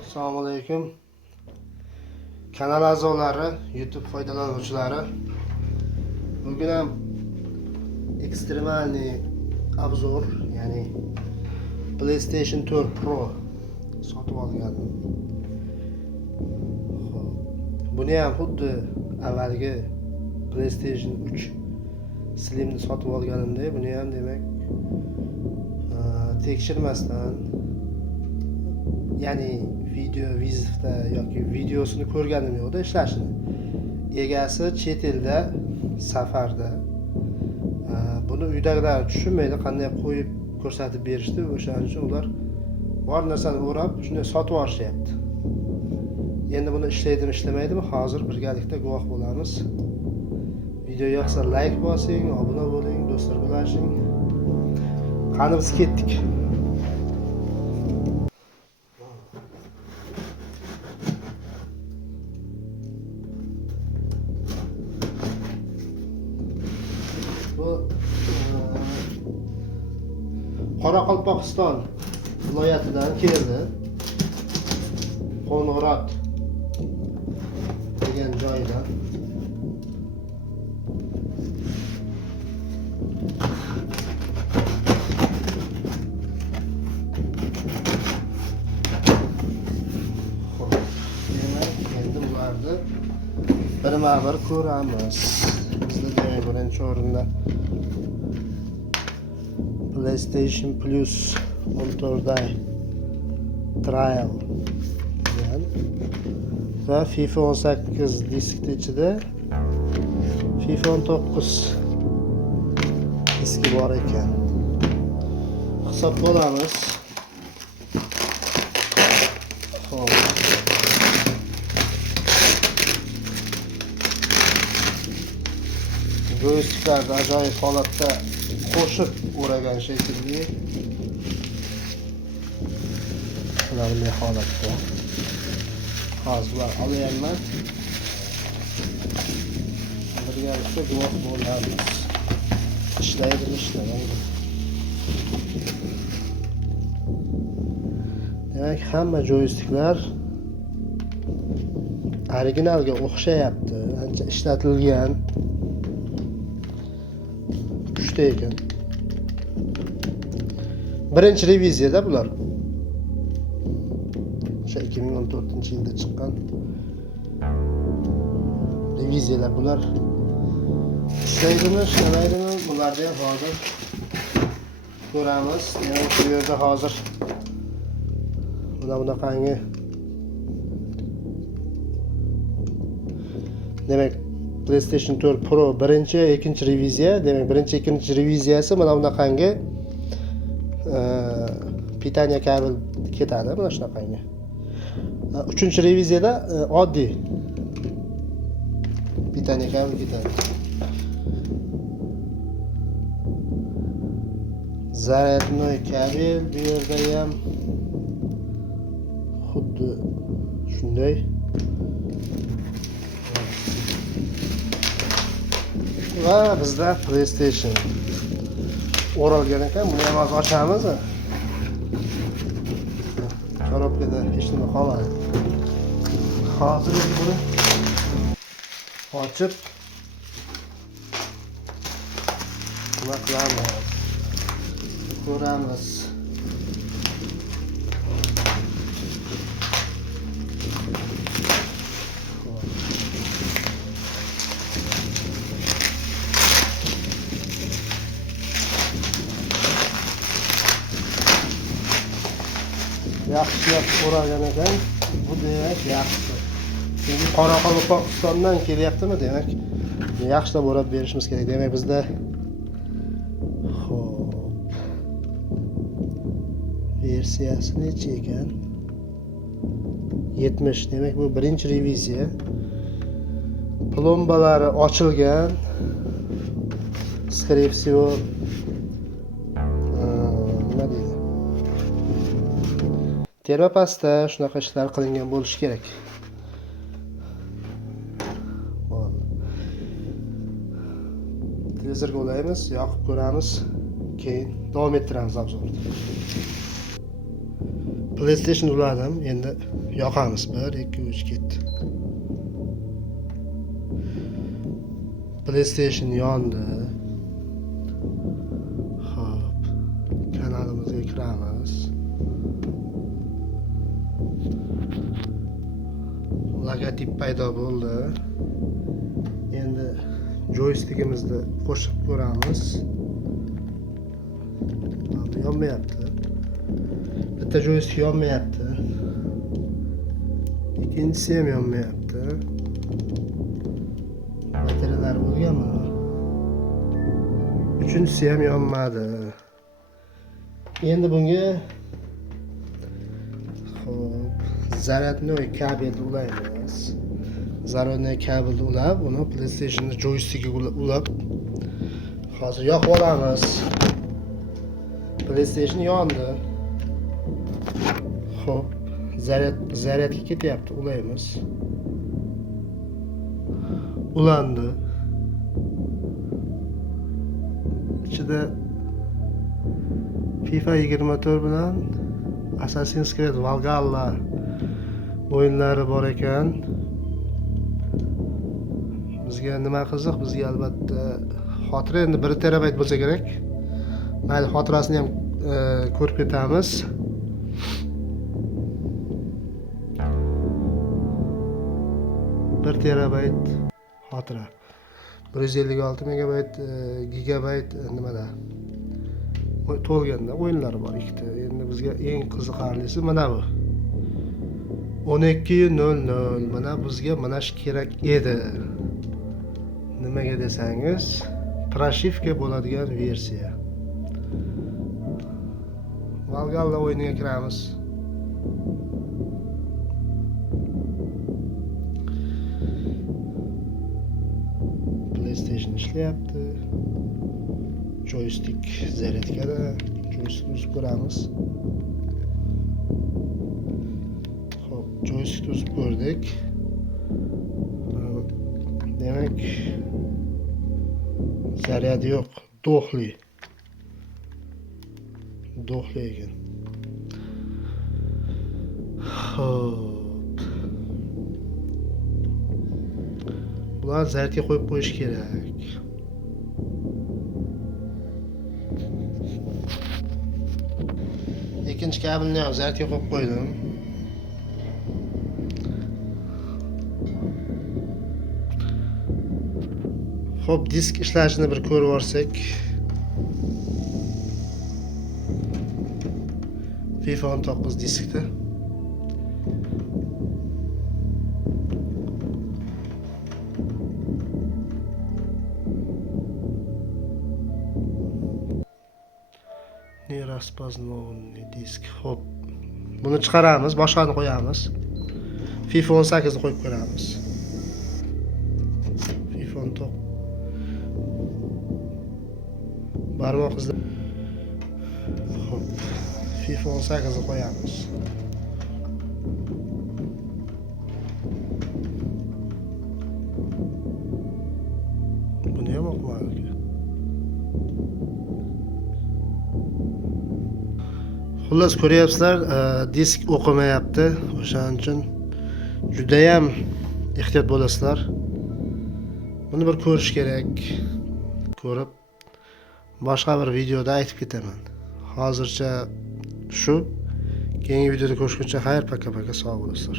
Assalomu alaykum. Kanal a'zolari, YouTube foydalanuvchilari. Bugun ham ekstremalniy obzor, ya'ni PlayStation 4 Pro sotib olgandim. Buni ham xuddi avvalgi PlayStation 3 Slimni sotib olganimda, buni ham demak tekshirmasdan, ya'ni video vizitda yoki videosini ko'rganim yo'qda ishlashini. Egasi chet elda safarda. Buni uydagilar tushunmaydi, qanday qo'yib ko'rsatib berishdi. O'shaning uchun ular bor narsani o'rab shunday sotib olishyapti. Endi buni ishlaydimi, ishlamaydimi, hozir birgalikda guvoh bo'lamiz. Video yoqsa like bosing, obuna bo'ling, do'stlar bilan ishing. Qani biz ketdik. Bu Qoraqalpog'iston viloyatidan keldi. Qo'ng'irot degan joydan. Birma-bir ko'ramiz. Bizda demak birinchi o'rinda PlayStation Plus 14 Trial degan va FIFA 18 diskning ichida FIFA 19 diski bor ekan. Hisob olamiz. Joysticklarni ajoyib holatda qo'shib o'ragan shekilli. Bunday holatda. Hozir bular olyapman. Birgalikda guvoh bo'lamiz. Ishlaydimi, ishlamaydi. Demak, hamma joysticklar originalga o'xshayapti. Ancha ishlatilgan. Ekan. Birinchi reviziyada bular. O'sha 2014-yilda chiqqan reviziyalar bular. Ishlaydimi, ishlamaydimi? Bularni ham hozir ko'ramiz. Demak, bu yerda hozir bunaqangi demak PlayStation 4 Pro birinchi, ikkinchi reviziya, demak birinchi, ikkinchi reviziyasi mana bunaqangi pitaniya kabel ketadi, mana shunaqangi. Uchinchi reviziyada oddiy pitaniya kabel ketadi. Zaryadnoy kabel bu yerda ham xuddi shunday. Va bizda PlayStation o'ralgan ekan. Buni ham hozir ochamiz. Korobkada hech nima qolmadi. Hozir buni ochib nima qilamiz? Ko'ramiz. Yaxshi o'ragan ekan. Bu demak yaxshi. Chunki Qoraqalpog'istondan kelyaptimi, demak yaxshilab o'rab berishimiz kerak. Demak bizda xo'p. Versiyasi necha ekan? 70. Demak bu birinchi reviziya. Plombalari ochilgan. Скорее всего, nima deydi? Terapasda shunaqa ishlar qilingan bo'lishi kerak. televizorga ulaymiz, yoqib ko'ramiz, keyin davom ettiramiz obzorni. PlayStation uladim, endi yoqamiz. 1 2 3 ketdi. PlayStation yondi. Xo'p, kanalimizga kiramiz. Logotip paydo bo'ldi. Endi joystickimizni qo'shib ko'ramiz. Yonmayapti. Bitta joystick yonmayapti. Ikkinchisi ham yonmayapti. Bataryalar bo'lganmi? Uchinchisi ham yonmadi. Endi bunga xo'p, zaryadnoy kabelni ulaymiz. Zaryadnoy kabelni ulab, uni PlayStation joystickiga ulab hozir yoqib olamiz. PlayStation yondi. Xo'p, zaryadga ketyapti, ulaymiz. Ulandi. Ichida FIFA 24 bilan Assassin's Creed Valhalla o'yinlari bor ekan. Bizga nima qiziq? Bizga albatta xotira endi 1 terabayt bo'lsa kerak. Mayli, xotirasini ham ko'rib ketamiz. Bir terabayt xotira. 156 megabayt gigabayt nimada? To'lganda o'yinlari bor ikkita. Endi bizga eng qiziqarlisi mana bu. 12.00 mana bizga mana shu kerak edi. Nimaga desangiz, proshivka bo'ladigan versiya. Valhalla o'yiniga kiramiz. PlayStation ishlayapti. Joystick zaryadkada. Joystick uzib ko'ramiz. Xo'p, joystick uzib ko'rdik. Demak, zaryadi yo'q, do'xli ekan. Xo'p. Bular zaryadga qo'yib qo'yish kerak. Ikkinchi kabelni ham zaryadga qo'yib qo'ydim. Xo'p, disk ishlashini bir ko'rib olsak. FIFA 19 diskda. Neraspoznovniy disk. Xo'p. Buni chiqaramiz, boshqani qo'yamiz. FIFA 18 ni qo'yib ko'ramiz. FIFA 19 barmoq izlab. Xo'p. FIFA 18 ni qo'yamiz. Buni ham o'qimadi. Xullas, ko'ryapsizlar, disk o'qimayapti. O'shaning uchun juda ham ehtiyot bo'lasizlar. Buni bir ko'rish kerak. Ko'rib boshqa bir videoda aytib ketaman. Hozircha shu. Keyingi videoda ko'rishguncha xayr, paka-paka, sog' bo'lasizlar.